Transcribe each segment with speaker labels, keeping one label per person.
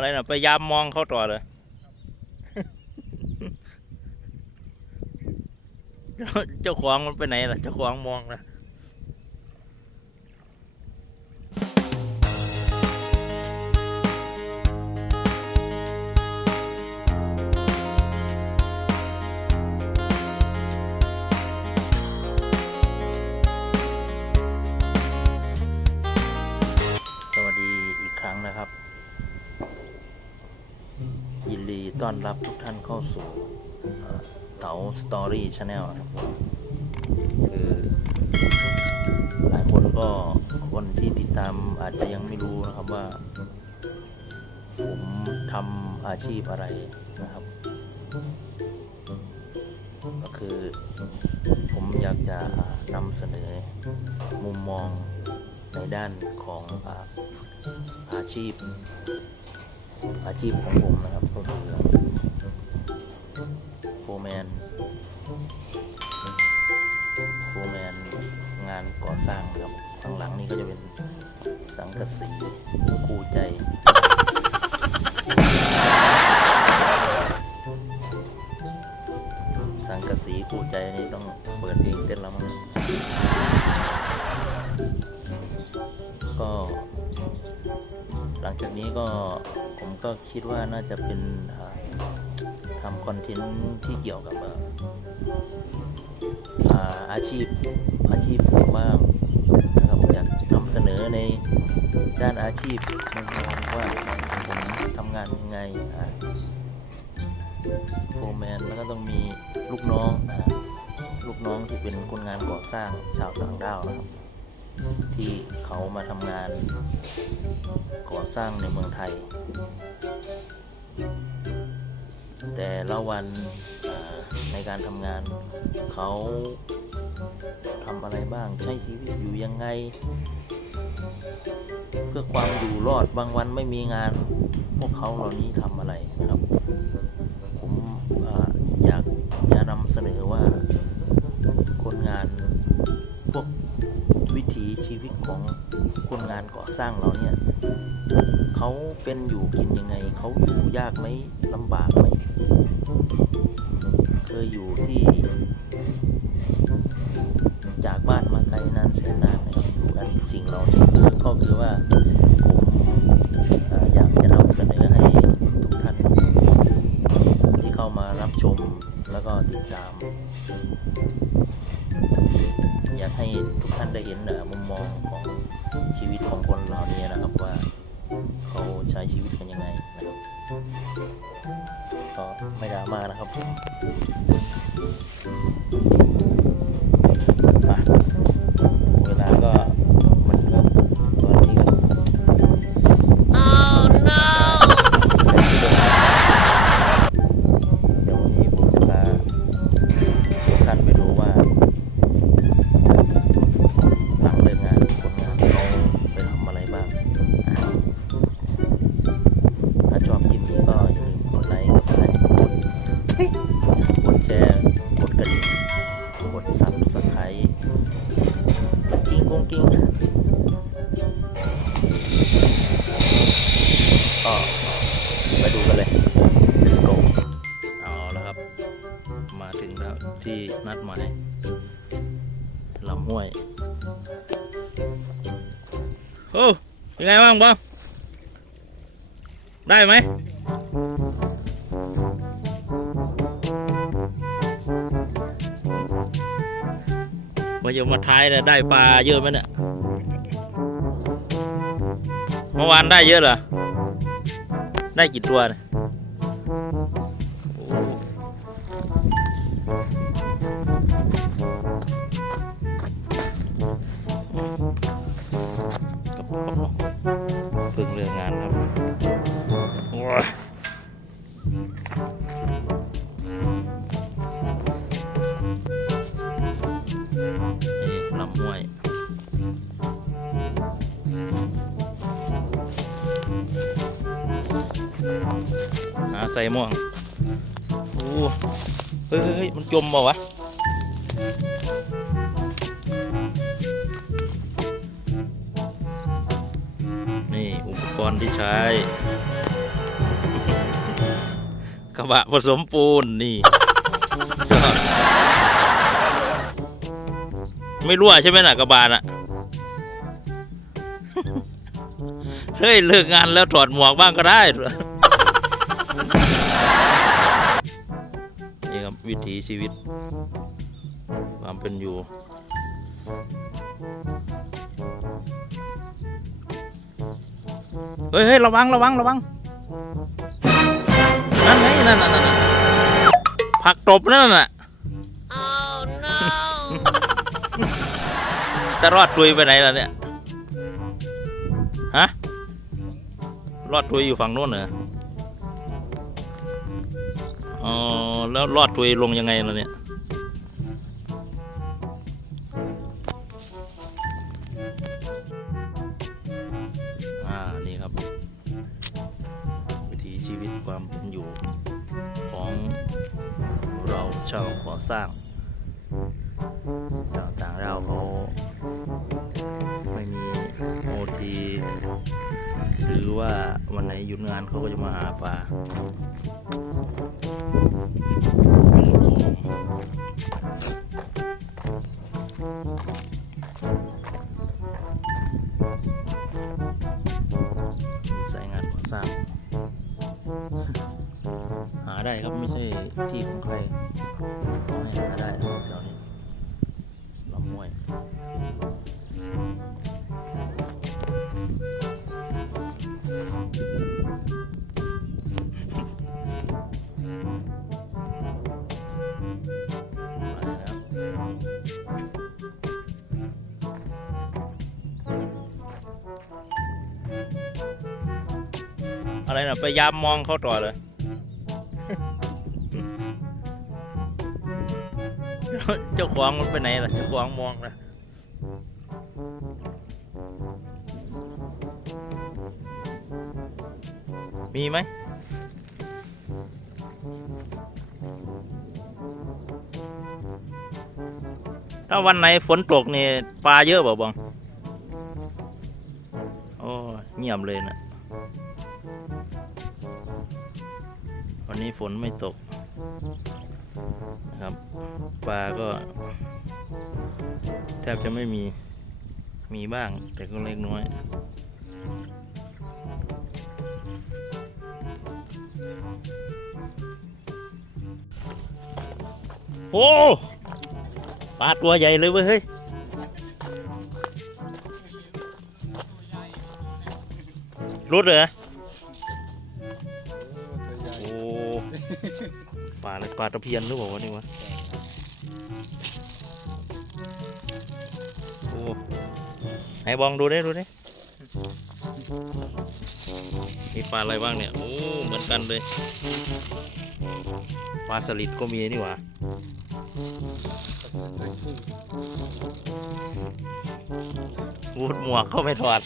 Speaker 1: อะไรนะพยายามมองเขาต่อเลยเจ้าของมันไปไหนล่ะ เจ้าของมองนะ อนรับทุกท่านเข้าสู่เอ่อเต๋าสตอรี่ชาแนลครับคือหลายคนก็คนที่ติดตามอาจจะยังไม่รู้นะครับว่า ผมทำอาชีพอะไรนะครับ ก็คือผมอยากจะนำเสนอมุมมองในด้านของอาอาชีพ อาชีพของผมนะครับก็คือโฟร์แมนโฟร์แมนงานก่อสร้างครับข้างหลังนี่ก็จะเป็นสังกะสีคู่ใจสังกะสีคู่ใจนี่ต้องเปิดเพลงเต้นแล้วมั้งก็ ลังจากนี้ก็ผมก็คิดว่าน่าจะเป็นทำคอนเทนต์ที่เกี่ยวกับอาอาชีพอาชีพผมบ้างนะครับอยากนำเสนอในด้านอาชีพมุมมองว่าผมทำงานยังไงโฟร์แมนแล้วก็ต้องมีลูกน้องลูกน้องที่เป็นคนงานก่อสร้างชาวต่างด้าวนะครับ ที่เขามาทำงานก่อสร้างในเมืองไทย แต่ละวันในการทำงานเขาทำอะไรบ้างใช้ชีวิตอยู่ยังไง เพื่อความอยู่รอดบางวันไม่มีงาน พวกเขาเหล่านี้ทำอะไรนะครับ ผมออยากจะนำเสนอว่า ชีวิตของคนงานก่อสร้างเราเนี่ยเขาเป็นอยู่กินยังไง เขาอยู่ยากไหมลำบากไหมเคยอยู่ที่จากบ้านมาไกลนานแสนนานอยู่กันสิ่งเหล่านี้ก็คือว่า ได้เห็นมุมมองของชีวิตของคนเหล่านี้นะครับว่าเขาใช้ชีวิตกันยังไงนะครับก็ไม่ดราม่านะครับ ที่นัดหมายลำห้วย โอ้ยังไงบ้างบ้างได้ไหมมาอยู่มาท้ายเลยได้ปลาเยอะไหมเนี่ยเมื่อวานได้เยอะเหรอ ได้กี่ตัวเนี่ย ลิกงานครับลำห้วยหาใส่ม่วงโอ้เฮ้ย มันจมเปล่าวะ กรณ์ที่ใช้ กระบะผสมปูนนี่ ไม่รั่วใช่ไหมน่ะกระบะน่ะ เฮ้ย เลิกงานแล้วถอดหมวกบ้างก็ได้ นี่ครับ วิถีชีวิต ความเป็นอยู่ เฮ้ยเฮ้ยระวังระวังระวังนั่นไงนั่นนั่นนั่นผักตบนั่นน่ะจะรอดทุยไปไหนล่ะเนี่ย ฮะ รอดทุยอยู่ฝั่งโน้นเหรอ อ๋อ แล้วรอดทุยลงยังไงล่ะเนี่ย ชาวก่อสร้างต่างดาวเขาไม่มีโอทีหรือว่าวันไหนหยุดงานเขาก็จะมาหาปลาสายงานก่อสร้าง หาได้ครับไม่ใช่ที่ของใคร อให้หาได้นะครับแถวนี้ลำห้วยาเลยครับอะไรนะไปยามมองเขาต่อเลย เจ้าของมันไปไหนล่ะ เจ้าของมองนะมีไหมถ้าวันไหนฝนตกนี่ปลาเยอะเปล่าบองโอ้เงียบเลยนะวันนี้ฝนไม่ตก นะครับ ปลาก็ แทบจะไม่มีมีบ้าง แต่ก็เล็กน้อยโอ้ปลาตัวใหญ่เลยเว้ยเฮ้ยรุดเหรอโอ้ ปลาอะไรปลาตะเพียนหรือเปล่าวะนี่วะโอ้ไหนบองดูได้ดูได้มีปลาอะไรบ้างเนี่ยโอ้เหมือนกันเลยปลาสลิดก็มีนี่หว่าวูดหมวกก็ไม่ถอด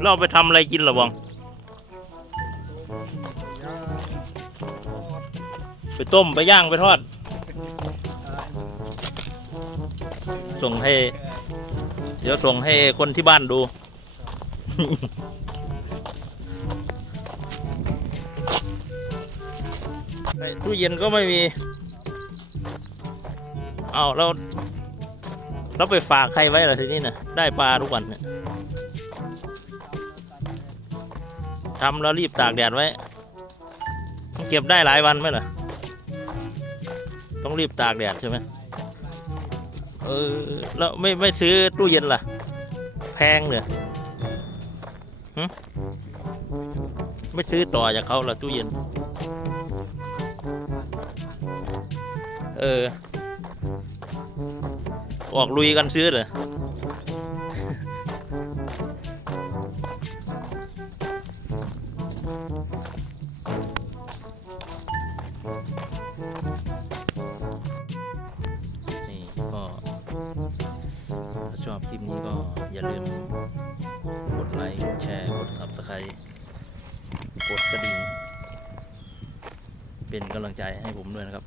Speaker 1: เราเอาไปทำอะไรกินหรอบอง ไปต้มไปย่างไปทอด ส่งให้ เดี๋ยวส่งให้คนที่บ้านดู ตู้เย็นก็ไม่มี เอาเราเราไปฝากใครไว้ล่ะทีนี้นะได้ปลาทุกวันเนี่ยทำแล้วรีบตากแดดไว้ เก็บได้หลายวันไหมล่ะ ต้องรีบตากแดดใช่ไหมเออแล้วไม่ไม่ซื้อตู้เย็นล่ะ แพงเลยหึไม่ซื้อต่อจากเขาล่ะตู้เย็น เออ ออกลุยกันซื้อเลยนี่ ลืมกดไลค์กดแชร์กด Subscribe กดกระดิ่ง เป็นกำลังใจให้ผมด้วยนะครับ